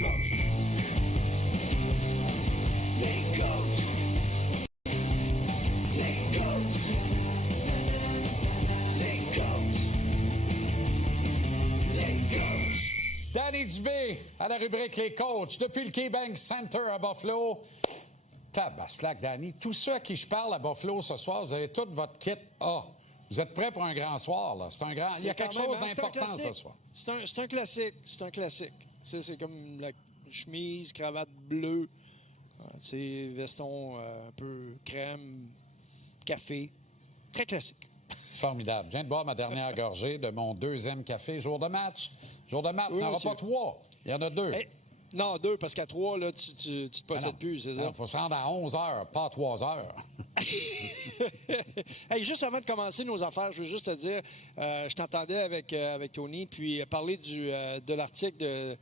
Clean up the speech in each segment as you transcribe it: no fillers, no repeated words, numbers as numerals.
Danny Dubé à la rubrique Les Coachs depuis le KeyBank Center à Buffalo. Tabaslac, Danny. Tous ceux à qui je parle à Buffalo ce soir, vous avez tout votre kit A. Vous êtes prêts pour un grand soir, là. C'est un grand... Il y a quelque chose d'important ce soir. C'est un classique. C'est un classique. C'est comme la chemise, cravate bleue, veston un peu crème, café. Très classique. Formidable. Je viens de boire ma dernière gorgée de mon deuxième café. Jour de match. Jour de match. Il n'y en aura pas 3. Il y en a 2. Non, 2, parce qu'à 3, là, tu te possèdes plus, c'est ça? Il faut se rendre à 11 heures, pas à 3 heures. Hey, juste avant de commencer nos affaires, je veux juste te dire, je t'entendais avec Tony, puis parler de l'article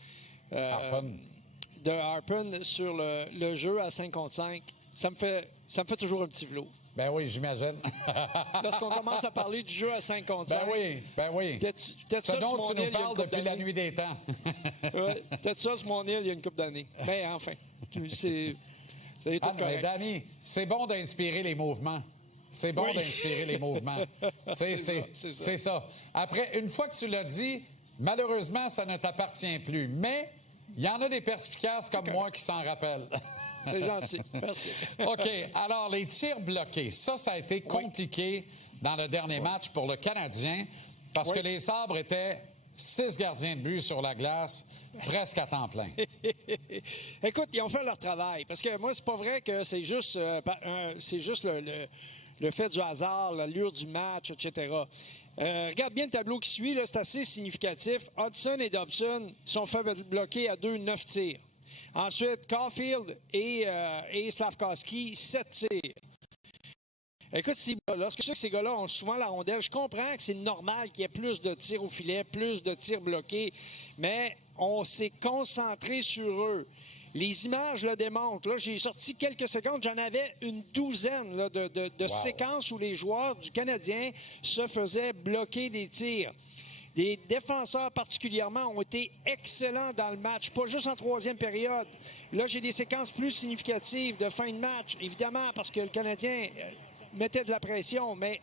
de Harpen sur le jeu à 5 contre 5. Ça me fait toujours un petit flot. Ben oui, j'imagine. Lorsqu'on commence à parler du jeu à 5 contre 5. Ben oui. Ce dont tu nous parles depuis la nuit des temps. Ouais, peut-être ça sur mon île il y a une couple d'années. Mais enfin, c'est tout correct. Mais Danny, c'est bon d'inspirer les mouvements. C'est bon d'inspirer les mouvements. C'est ça. Après, une fois que tu l'as dit, malheureusement, ça ne t'appartient plus. Mais il y en a des perspicaces comme moi qui s'en rappellent. C'est gentil. Merci. OK. Alors, les tirs bloqués, ça a été compliqué dans le dernier match pour le Canadien parce que les Sabres étaient 6 gardiens de but sur la glace, presque à temps plein. Écoute, ils ont fait leur travail. Parce que moi, c'est pas vrai que c'est juste le fait du hasard, l'allure du match, etc. Regarde bien le tableau qui suit, là, c'est assez significatif. Hudson et Dobson sont fait bloquer à 9 tirs. Ensuite, Caulfield et Slafkovsky, 7 tirs. Écoute, lorsque ces gars-là ont souvent la rondelle, je comprends que c'est normal qu'il y ait plus de tirs au filet, plus de tirs bloqués, mais on s'est concentré sur eux. Les images le démontrent. Là, j'ai sorti quelques secondes. J'en avais une douzaine là, de séquences où les joueurs du Canadien se faisaient bloquer des tirs. Les défenseurs particulièrement ont été excellents dans le match, pas juste en troisième période. Là, j'ai des séquences plus significatives de fin de match, évidemment, parce que le Canadien mettait de la pression, mais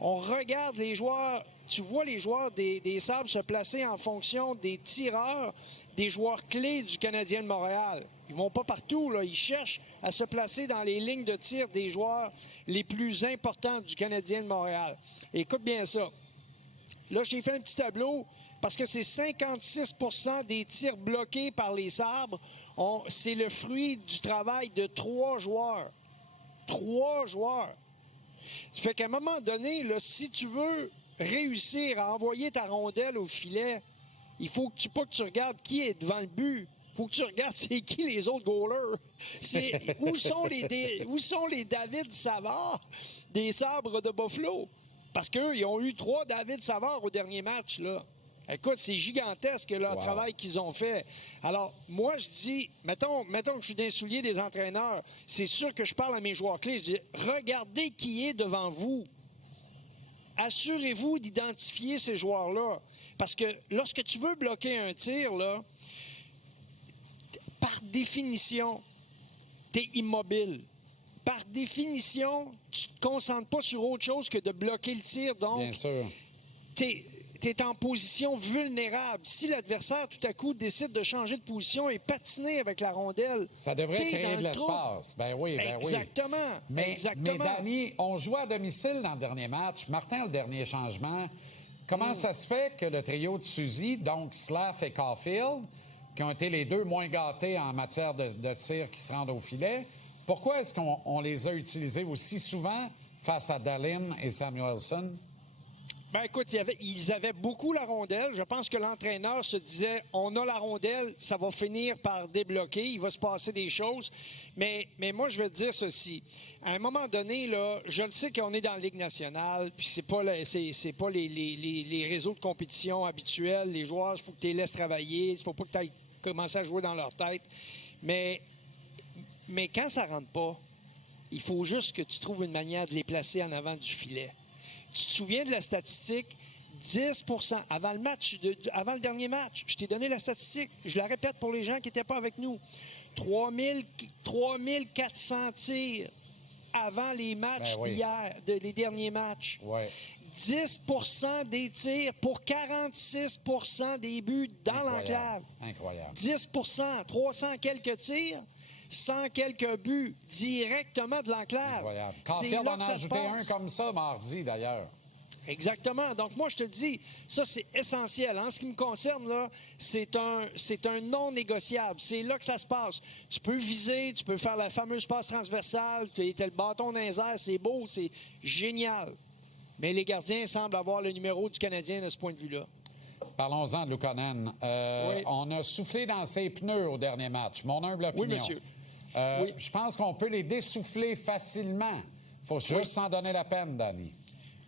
on regarde les joueurs, tu vois les joueurs des Sabres se placer en fonction des tireurs, des joueurs clés du Canadien de Montréal. Ils vont pas partout, là. Ils cherchent à se placer dans les lignes de tir des joueurs les plus importants du Canadien de Montréal. Écoute bien ça. Là, j'ai fait un petit tableau parce que c'est 56 % des tirs bloqués par les Sabres. C'est le fruit du travail de 3 joueurs. 3 joueurs. Ça fait qu'à un moment donné, là, si tu veux réussir à envoyer ta rondelle au filet, il faut pas que tu regardes qui est devant le but. Il faut que tu regardes c'est qui les autres goalers. Où sont les David Savard des Sabres de Buffalo? Parce qu'eux, ils ont eu 3 David Savard au dernier match, là. Écoute, c'est gigantesque leur travail qu'ils ont fait. Alors, moi, je dis, mettons que je suis dans les souliers des entraîneurs, c'est sûr que je parle à mes joueurs clés, je dis, regardez qui est devant vous. Assurez-vous d'identifier ces joueurs-là. Parce que lorsque tu veux bloquer un tir, là, par définition, t'es immobile. Par définition, tu ne te concentres pas sur autre chose que de bloquer le tir. Donc, bien sûr. Tu es en position vulnérable. Si l'adversaire, tout à coup, décide de changer de position et patiner avec la rondelle, ça devrait créer de l'espace. Ben oui. Exactement. Mais Danny, on jouait à domicile dans le dernier match. Martin, le dernier changement. Comment ça se fait que le trio de Suzy, donc Slav et Caulfield, qui ont été les 2 moins gâtés en matière de tir qui se rendent au filet, pourquoi est-ce qu'on les a utilisés aussi souvent face à Dahlin et Samuelsson? Ben écoute, ils avaient beaucoup la rondelle. Je pense que l'entraîneur se disait, on a la rondelle, ça va finir par débloquer, il va se passer des choses. Mais moi, je vais te dire ceci. À un moment donné, là, je le sais qu'on est dans la Ligue nationale, puis c'est pas les réseaux de compétition habituels. Les joueurs, il faut que tu les laisses travailler, il faut pas que tu ailles commencer à jouer dans leur tête. Mais quand ça rentre pas, il faut juste que tu trouves une manière de les placer en avant du filet. Tu te souviens de la statistique? 10 avant le dernier match. Je t'ai donné la statistique. Je la répète pour les gens qui n'étaient pas avec nous. 3400 tirs avant les matchs d'hier, les derniers matchs. Ouais. 10 des tirs pour 46 des buts dans l'enclave. Incroyable. 10 300 quelques tirs, 100 quelques buts directement de l'enclave. Incroyable. Caulfield en a ajouté un comme ça mardi, d'ailleurs. Exactement. Donc, moi, je te dis, ça, c'est essentiel. En ce qui me concerne, là, c'est un non négociable. C'est là que ça se passe. Tu peux viser, tu peux faire la fameuse passe transversale, tu as le bâton dans les airs, c'est beau, c'est génial. Mais les gardiens semblent avoir le numéro du Canadien de ce point de vue-là. Parlons-en de Luukkonen. On a soufflé dans ses pneus au dernier match. Mon humble opinion. Oui, monsieur. Je pense qu'on peut les dessouffler facilement. Il faut juste s'en donner la peine, Danny.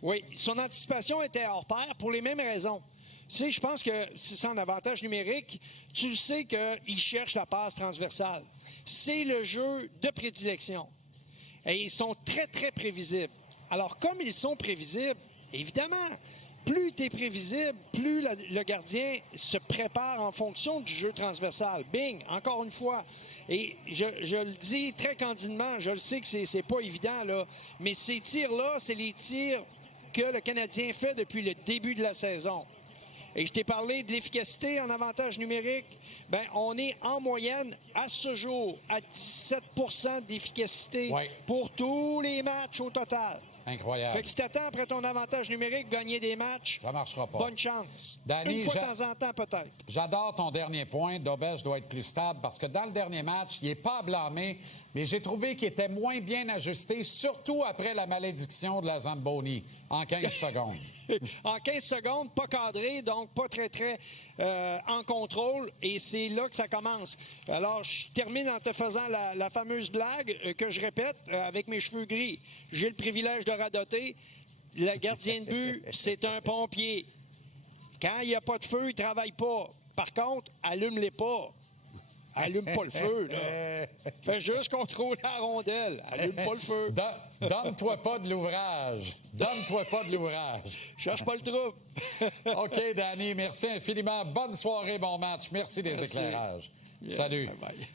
Oui, son anticipation était hors pair pour les mêmes raisons. Tu sais, je pense que c'est son avantage numérique. Tu le sais qu'il cherche la passe transversale. C'est le jeu de prédilection. Et ils sont très, très prévisibles. Alors, comme ils sont prévisibles, évidemment, plus tu es prévisible, plus le gardien se prépare en fonction du jeu transversal. Bing, encore une fois. Et je le dis très candidement, je le sais que c'est pas évident, là, mais ces tirs-là, c'est les tirs que le Canadien fait depuis le début de la saison. Et je t'ai parlé de l'efficacité en avantage numérique. Bien, on est en moyenne, à ce jour, à 17 d'efficacité pour tous les matchs au total. Incroyable. Fait que si t'attends après ton avantage numérique, gagner des matchs, ça marchera pas. Bonne chance. Danny, une fois de temps en temps, peut-être. J'adore ton dernier point. Dobej doit être plus stable parce que dans le dernier match, il n'est pas blâmé, mais j'ai trouvé qu'il était moins bien ajusté, surtout après la malédiction de la Zamboni en 15 secondes. En 15 secondes, pas cadré, donc pas très, très en contrôle. Et c'est là que ça commence. Alors, je termine en te faisant la fameuse blague que je répète avec mes cheveux gris. J'ai le privilège de radoter. Le gardien de but, c'est un pompier. Quand il n'y a pas de feu, il ne travaille pas. Par contre, allume-les pas. Allume pas le feu, là. Fais juste contrôler la rondelle. Allume pas le feu. Donne-toi pas de l'ouvrage. Donne-toi pas de l'ouvrage. Cherche pas le trouble. OK, Danny, merci infiniment. Bonne soirée, bon match. Merci des éclairages. Salut. Bye bye.